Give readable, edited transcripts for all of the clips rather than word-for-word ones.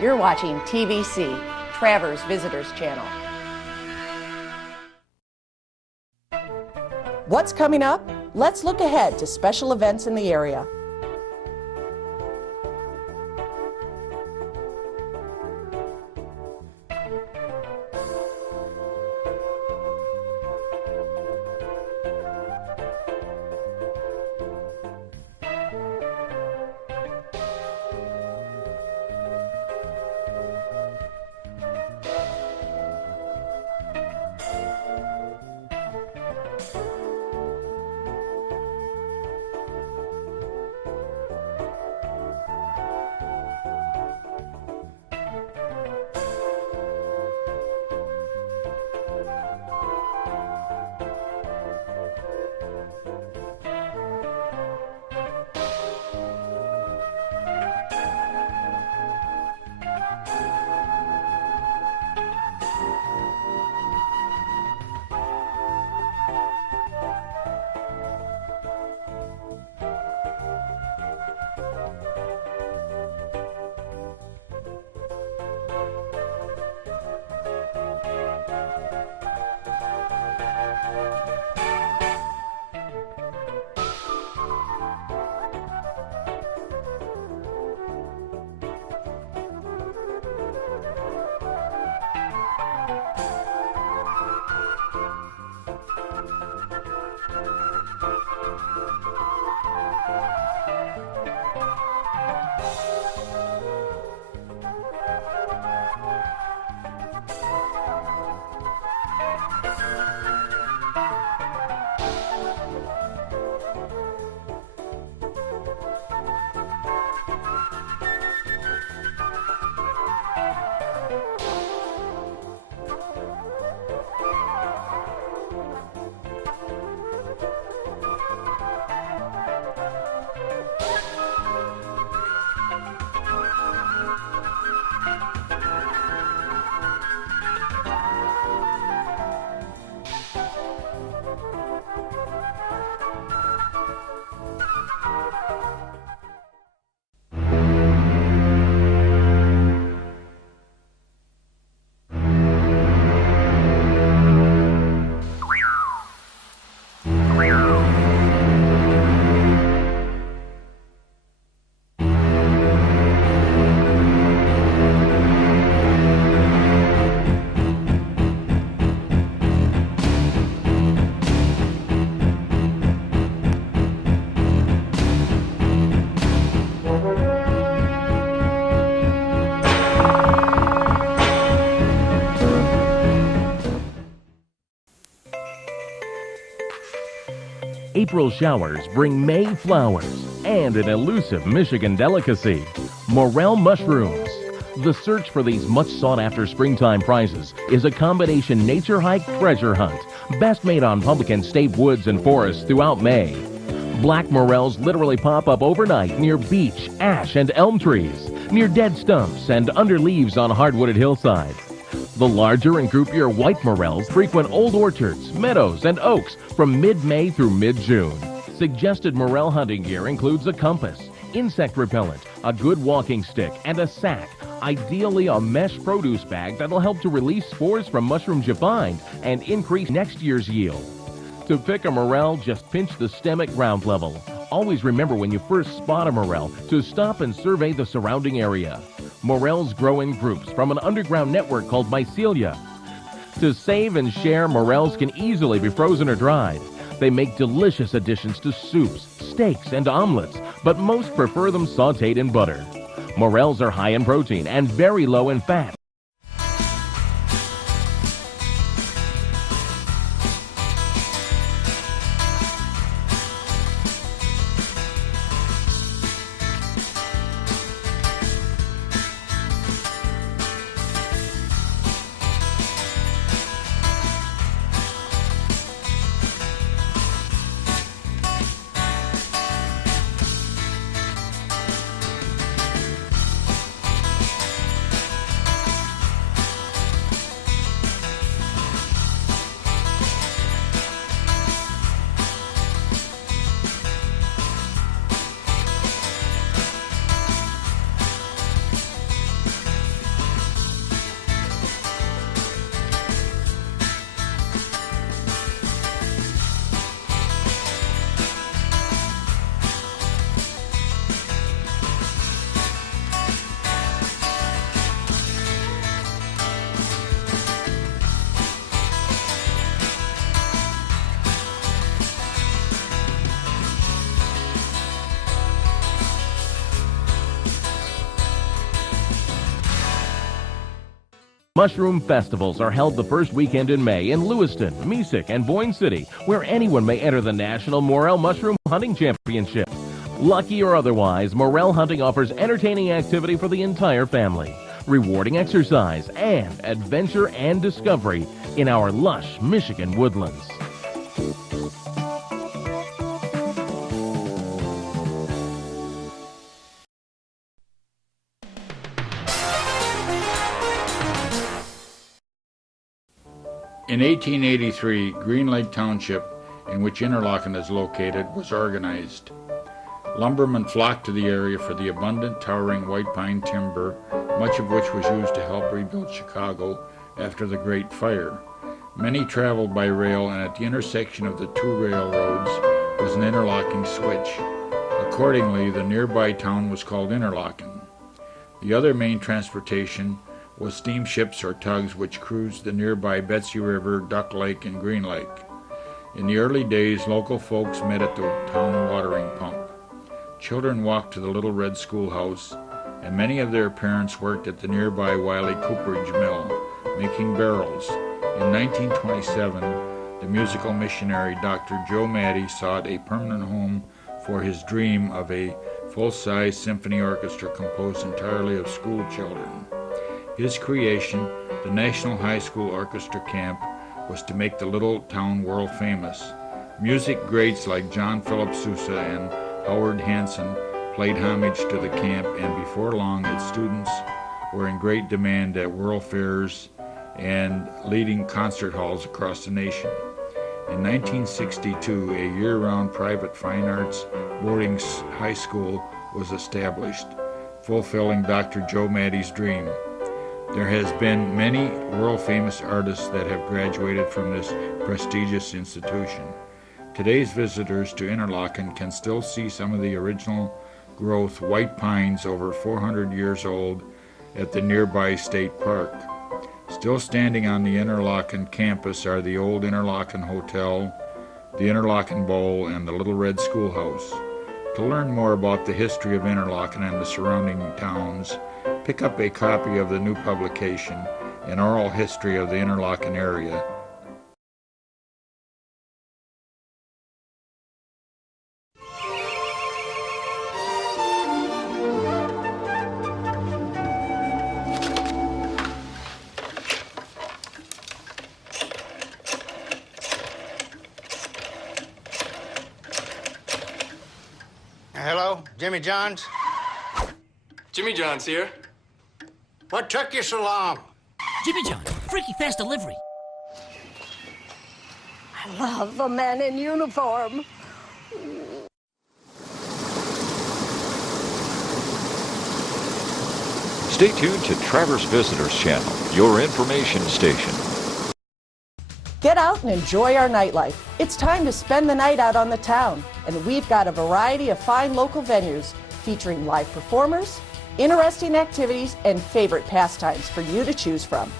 You're watching TVC, Traverse Visitors Channel. What's coming up? Let's look ahead to special events in the area. April showers bring May flowers and an elusive Michigan delicacy, morel mushrooms. The search for these much sought-after springtime prizes is a combination nature hike treasure hunt, best made on public and state woods and forests throughout May. Black morels literally pop up overnight near beech, ash, and elm trees, near dead stumps and under leaves on hardwooded hillsides. The larger and groupier white morels frequent old orchards, meadows, and oaks from mid-May through mid-June. Suggested morel hunting gear includes a compass, insect repellent, a good walking stick, and a sack, ideally a mesh produce bag that'll help to release spores from mushrooms you find and increase next year's yield. To pick a morel, just pinch the stem at ground level. Always remember when you first spot a morel to stop and survey the surrounding area. Morels grow in groups from an underground network called mycelia. To save and share, morels can easily be frozen or dried. They make delicious additions to soups, steaks, and omelets, but most prefer them sautéed in butter. Morels are high in protein and very low in fat. Mushroom festivals are held the first weekend in May in Lewiston, Meesick, and Boyne City, where anyone may enter the National Morel Mushroom Hunting Championship. Lucky or otherwise, morel hunting offers entertaining activity for the entire family, rewarding exercise and adventure and discovery in our lush Michigan woodlands. In 1883, Green Lake Township, in which Interlaken is located, was organized. Lumbermen flocked to the area for the abundant towering white pine timber, much of which was used to help rebuild Chicago after the Great Fire. Many traveled by rail, and at the intersection of the two railroads was an interlocking switch. Accordingly, the nearby town was called Interlaken. The other main transportation was steamships or tugs which cruised the nearby Betsy River, Duck Lake, and Green Lake. In the early days, local folks met at the town watering pump. Children walked to the Little Red Schoolhouse, and many of their parents worked at the nearby Wiley Cooperage Mill, making barrels. In 1927, the musical missionary Dr. Joe Maddie sought a permanent home for his dream of a full-size symphony orchestra composed entirely of school children. His creation, the National High School Orchestra Camp, was to make the little town world famous. Music greats like John Philip Sousa and Howard Hanson played homage to the camp, and before long its students were in great demand at world fairs and leading concert halls across the nation. In 1962, a year-round private fine arts boarding high school was established, fulfilling Dr. Joe Maddie's dream. There has been many world-famous artists that have graduated from this prestigious institution. Today's visitors to Interlaken can still see some of the original growth white pines over 400 years old at the nearby state park. Still standing on the Interlaken campus are the old Interlaken Hotel, the Interlaken Bowl, and the Little Red Schoolhouse. To learn more about the history of Interlaken and the surrounding towns, pick up a copy of the new publication, An Oral History of the Interlaken Area. Hello, Jimmy Johns? Jimmy John's here. What took you so long? Jimmy John, freaky fast delivery. I love a man in uniform. Stay tuned to Traverse Visitors Channel, your information station. Get out and enjoy our nightlife. It's time to spend the night out on the town, and we've got a variety of fine local venues featuring live performers, interesting activities, and favorite pastimes for you to choose from.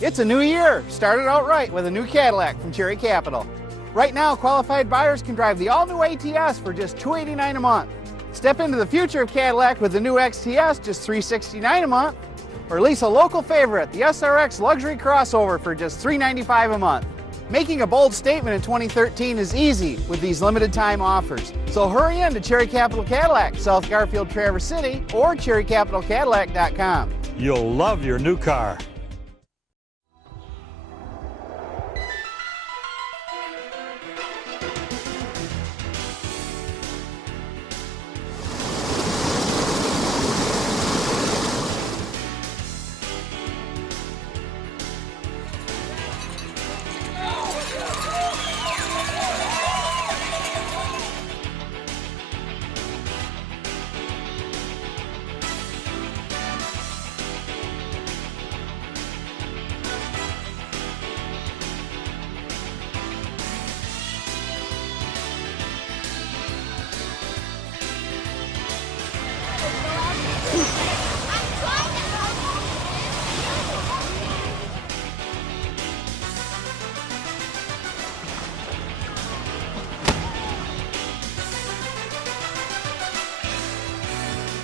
It's a new year. Started out right with a new Cadillac from Cherry Capital. Right now, qualified buyers can drive the all-new ATS for just $289 a month. Step into the future of Cadillac with the new XTS, just $369 a month. Or lease a local favorite, the SRX Luxury Crossover, for just $395 a month. Making a bold statement in 2013 is easy with these limited time offers. So hurry in to Cherry Capital Cadillac, South Garfield, Traverse City, or cherrycapitalcadillac.com. You'll love your new car.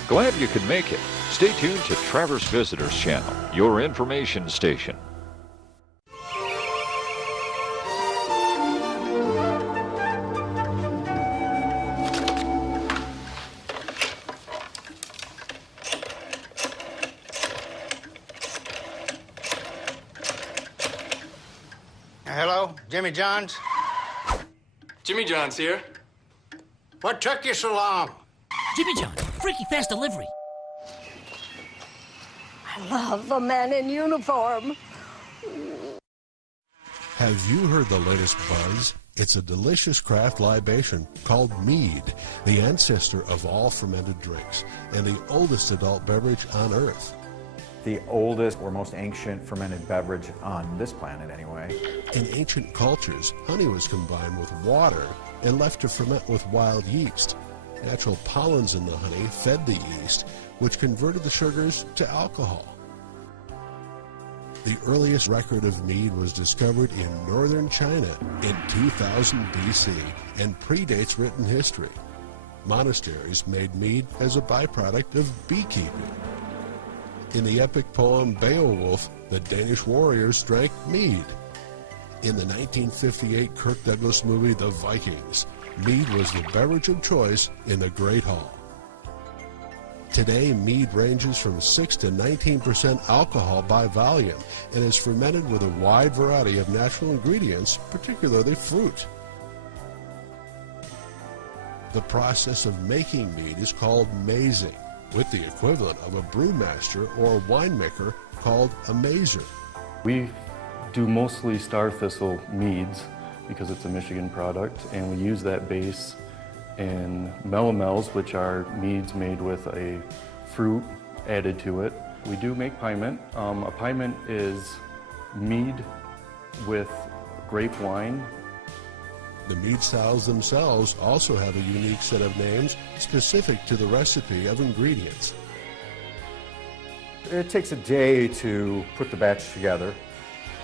Glad you could make it. Stay tuned to Traverse Visitors Channel, your information station. Hello, Jimmy Johns? Jimmy John's here. What took you so long? Jimmy John, freaky fast delivery. I love a man in uniform. Have you heard the latest buzz? It's a delicious craft libation called mead, the ancestor of all fermented drinks, and the oldest adult beverage on Earth. The oldest or most ancient fermented beverage on this planet, anyway. In ancient cultures, honey was combined with water and left to ferment with wild yeast. Natural pollens in the honey fed the yeast, which converted the sugars to alcohol. The earliest record of mead was discovered in northern China in 2000 BC and predates written history. Monasteries made mead as a byproduct of beekeeping. In the epic poem Beowulf, the Danish warriors drank mead. In the 1958 Kirk Douglas movie The Vikings, mead was the beverage of choice in the Great Hall. Today, mead ranges from 6 to 19% alcohol by volume and is fermented with a wide variety of natural ingredients, particularly fruit. The process of making mead is called mazing, with the equivalent of a brewmaster or winemaker called a mazer. We do mostly star thistle meads because it's a Michigan product, and we use that base in melomels, which are meads made with a fruit added to it. We do make piment. A piment is mead with grape wine. The mead styles themselves also have a unique set of names specific to the recipe of ingredients. It takes a day to put the batch together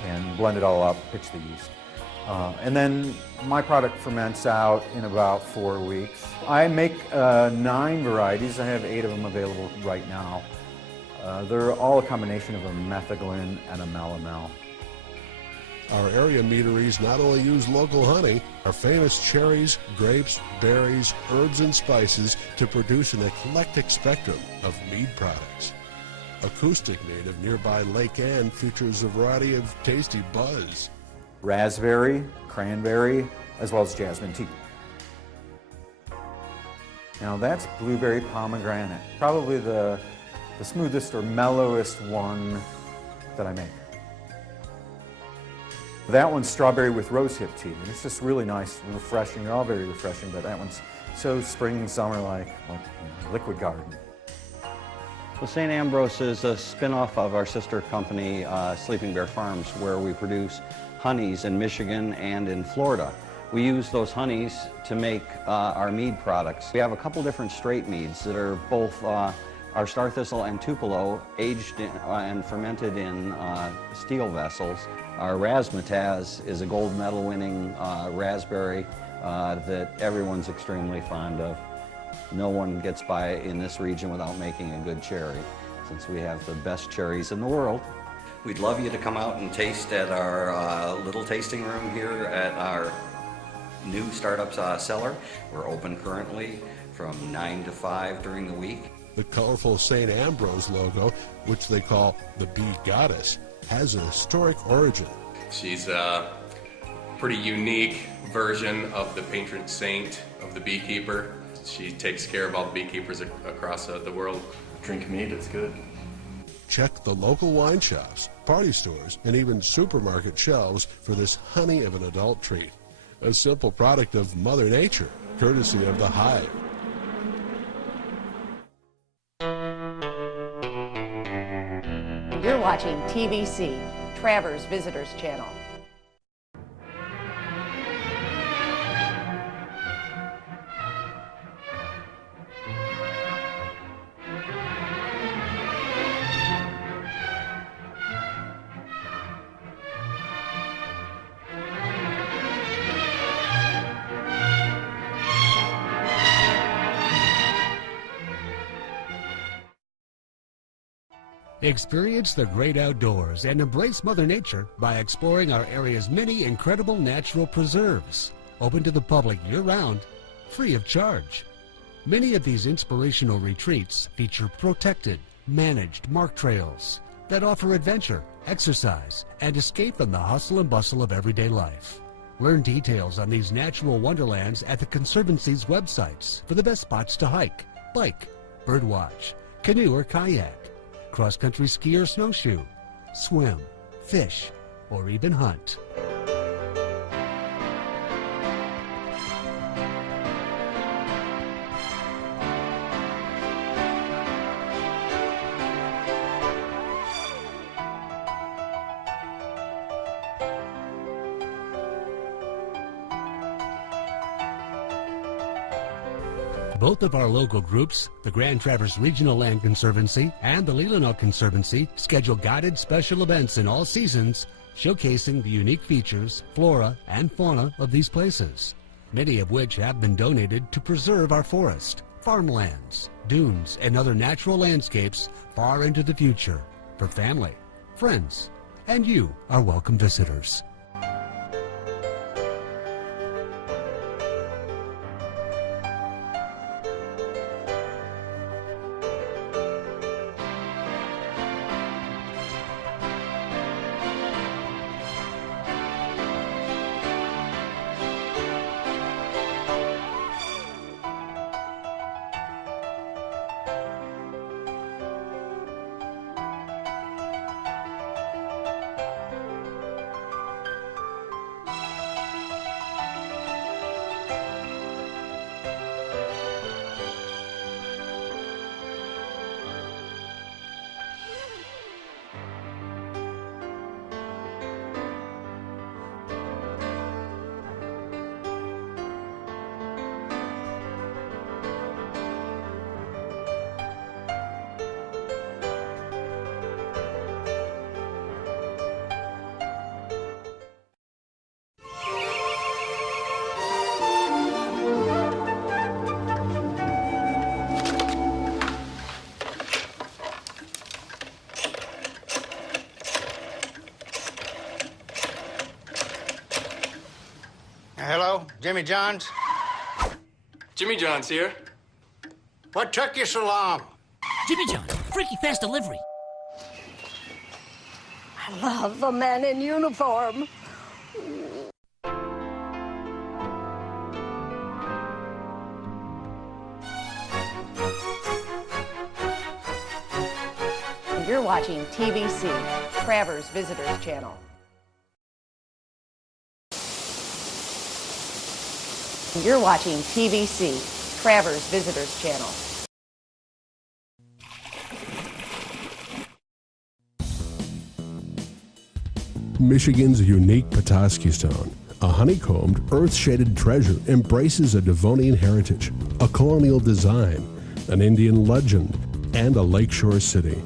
and blend it all up, pitch the yeast. And then my product ferments out in about 4 weeks. I make 9 varieties. I have 8 of them available right now. They're all a combination of a metheglin and a melomel. Our area meaderies not only use local honey, our famous cherries, grapes, berries, herbs, and spices to produce an eclectic spectrum of mead products. Acoustic Mead of nearby Lake Ann features a variety of tasty buzz. Raspberry, cranberry, as well as jasmine tea. Now that's blueberry pomegranate, probably the smoothest or mellowest one that I make. That one's strawberry with rosehip tea. It's just really nice and refreshing. They're all very refreshing, but that one's so spring and summer like Liquid Garden. Well, St. Ambrose is a spin-off of our sister company, Sleeping Bear Farms, where we produce honeys in Michigan and in Florida. We use those honeys to make our mead products. We have a couple different straight meads that are both Our star thistle and tupelo, aged and fermented in steel vessels. Our razzmatazz is a gold medal winning raspberry that everyone's extremely fond of. No one gets by in this region without making a good cherry, since we have the best cherries in the world. We'd love you to come out and taste at our little tasting room here at our new Startups cellar. We're open currently from 9 to 5 during the week. The colorful St. Ambrose logo, which they call the Bee Goddess, has a historic origin. She's a pretty unique version of the patron saint of the beekeeper. She takes care of all the beekeepers across the world. Drink mead, it's good. Check the local wine shops, party stores, and even supermarket shelves for this honey of an adult treat. A simple product of Mother Nature, courtesy of the Hive. You're watching TVC, Travers Visitors Channel. Experience the great outdoors and embrace Mother Nature by exploring our area's many incredible natural preserves, open to the public year-round, free of charge. Many of these inspirational retreats feature protected, managed marked trails that offer adventure, exercise, and escape from the hustle and bustle of everyday life. Learn details on these natural wonderlands at the Conservancy's websites for the best spots to hike, bike, birdwatch, canoe or kayak, cross-country ski or snowshoe, swim, fish, or even hunt. Both of our local groups, the Grand Traverse Regional Land Conservancy and the Leelanau Conservancy, schedule guided special events in all seasons showcasing the unique features, flora, and fauna of these places, many of which have been donated to preserve our forest, farmlands, dunes, and other natural landscapes far into the future for family, friends, and you, our welcome visitors. Hello, Jimmy Johns? Jimmy John's here. What took you so long? Jimmy John, freaky fast delivery. I love a man in uniform. You're watching TVC, Travers Visitors Channel. You're watching TVC, Travers Visitors Channel. Michigan's unique Petoskey stone, a honeycombed, earth-shaded treasure, embraces a Devonian heritage, a colonial design, an Indian legend, and a lakeshore city.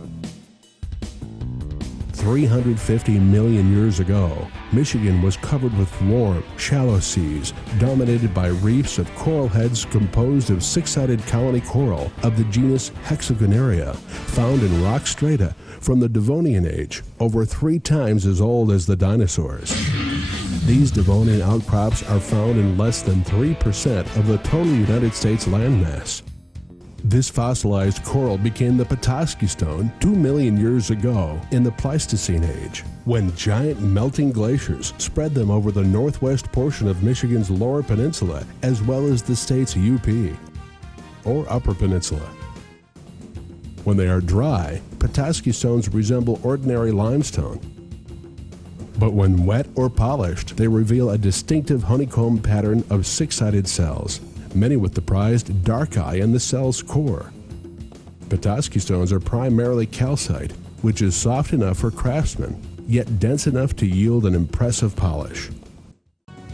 350 million years ago, Michigan was covered with warm, shallow seas, dominated by reefs of coral heads composed of six-sided colony coral of the genus Hexagonaria, found in rock strata from the Devonian age, over 3 times as old as the dinosaurs. These Devonian outcrops are found in less than 3% of the total United States landmass. This fossilized coral became the Petoskey Stone 2 million years ago in the Pleistocene age, when giant melting glaciers spread them over the northwest portion of Michigan's Lower Peninsula, as well as the state's UP, or Upper Peninsula. When they are dry, Petoskey stones resemble ordinary limestone. But when wet or polished, they reveal a distinctive honeycomb pattern of six-sided cells, many with the prized dark eye in the cell's core. Petoskey stones are primarily calcite, which is soft enough for craftsmen, yet dense enough to yield an impressive polish.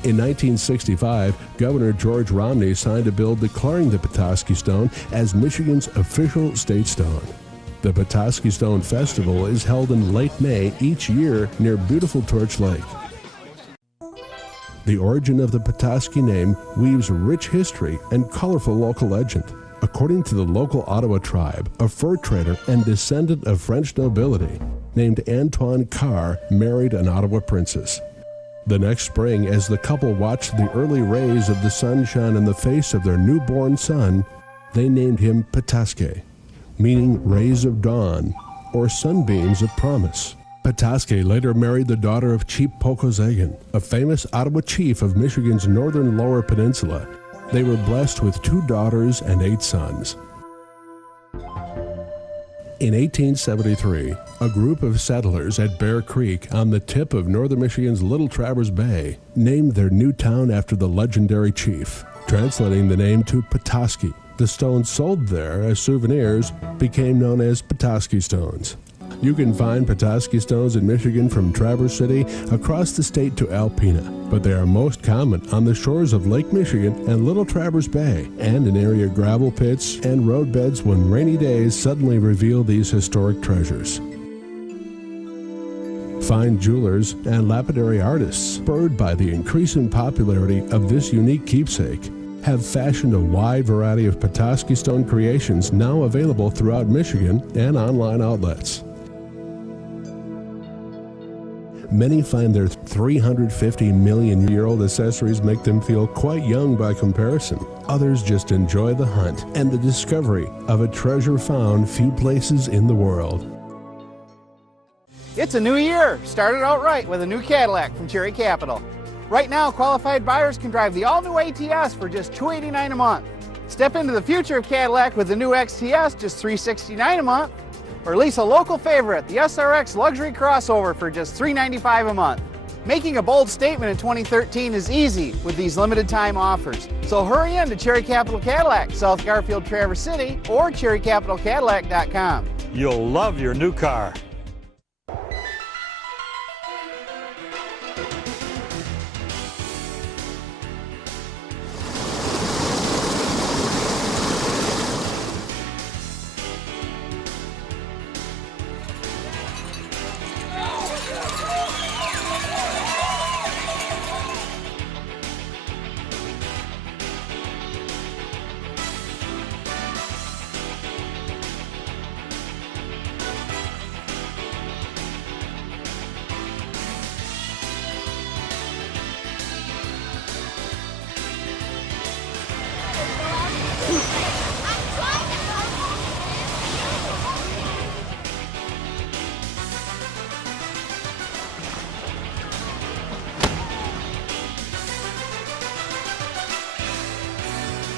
In 1965, Governor George Romney signed a bill declaring the Petoskey Stone as Michigan's official state stone. The Petoskey Stone Festival is held in late May each year near beautiful Torch Lake. The origin of the Petoskey name weaves rich history and colorful local legend. According to the local Ottawa tribe, a fur trader and descendant of French nobility named Antoine Carr married an Ottawa princess. The next spring, as the couple watched the early rays of the sun shine in the face of their newborn son, they named him Petoskey, meaning rays of dawn or sunbeams of promise. Petoskey later married the daughter of Chief Pokozagan, a famous Ottawa chief of Michigan's northern Lower Peninsula. They were blessed with 2 daughters and 8 sons. In 1873, a group of settlers at Bear Creek on the tip of northern Michigan's Little Traverse Bay named their new town after the legendary chief, translating the name to Petoskey. The stones sold there as souvenirs became known as Petoskey stones. You can find Petoskey stones in Michigan from Traverse City across the state to Alpena, but they are most common on the shores of Lake Michigan and Little Traverse Bay, and in area gravel pits and roadbeds when rainy days suddenly reveal these historic treasures. Fine jewelers and lapidary artists, spurred by the increasing popularity of this unique keepsake, have fashioned a wide variety of Petoskey stone creations now available throughout Michigan and online outlets. Many find their 350 million-year-old accessories make them feel quite young by comparison. Others just enjoy the hunt and the discovery of a treasure found few places in the world. It's a new year. Started out right with a new Cadillac from Cherry Capital. Right now, qualified buyers can drive the all-new ATS for just $289 a month. Step into the future of Cadillac with the new XTS, just $369 a month. Or lease a local favorite, the SRX Luxury Crossover, for just $395 a month. Making a bold statement in 2013 is easy with these limited time offers. So hurry in to Cherry Capital Cadillac, South Garfield, Traverse City, or cherrycapitalcadillac.com. You'll love your new car.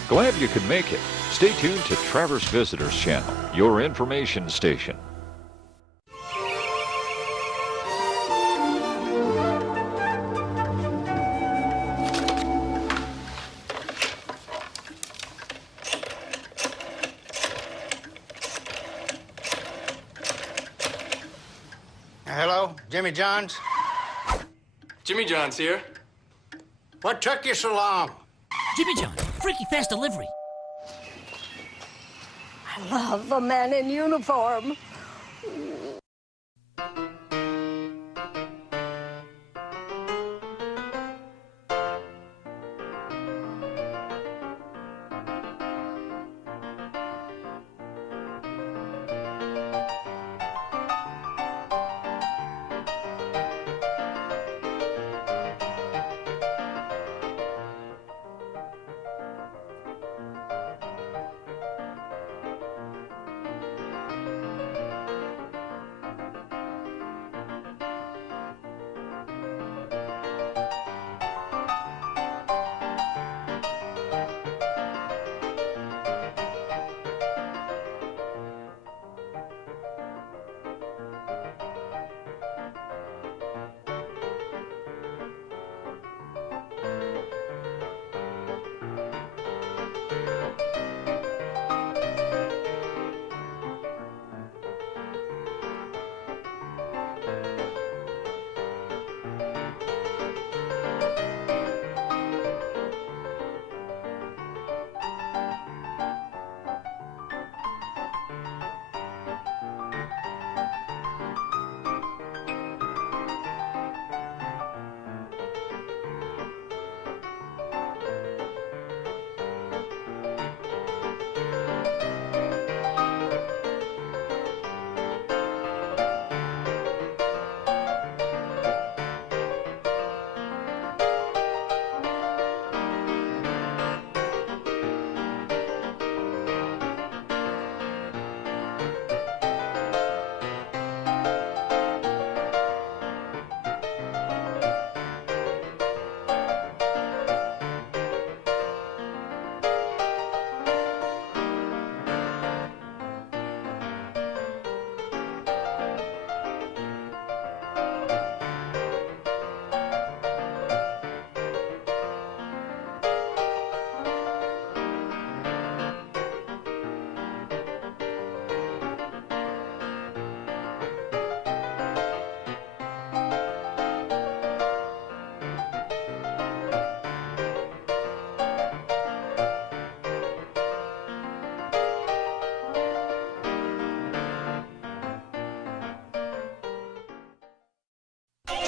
Glad you could make it. Stay tuned to Traverse Visitors Channel, your information station. Hello, Jimmy Johns? Jimmy John's here. What took you so long? Jimmy John, freaky fast delivery. I love a man in uniform.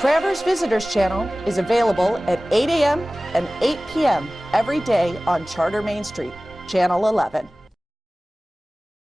Travers Visitors Channel is available at 8 a.m. and 8 p.m. every day on Charter Main Street, Channel 11.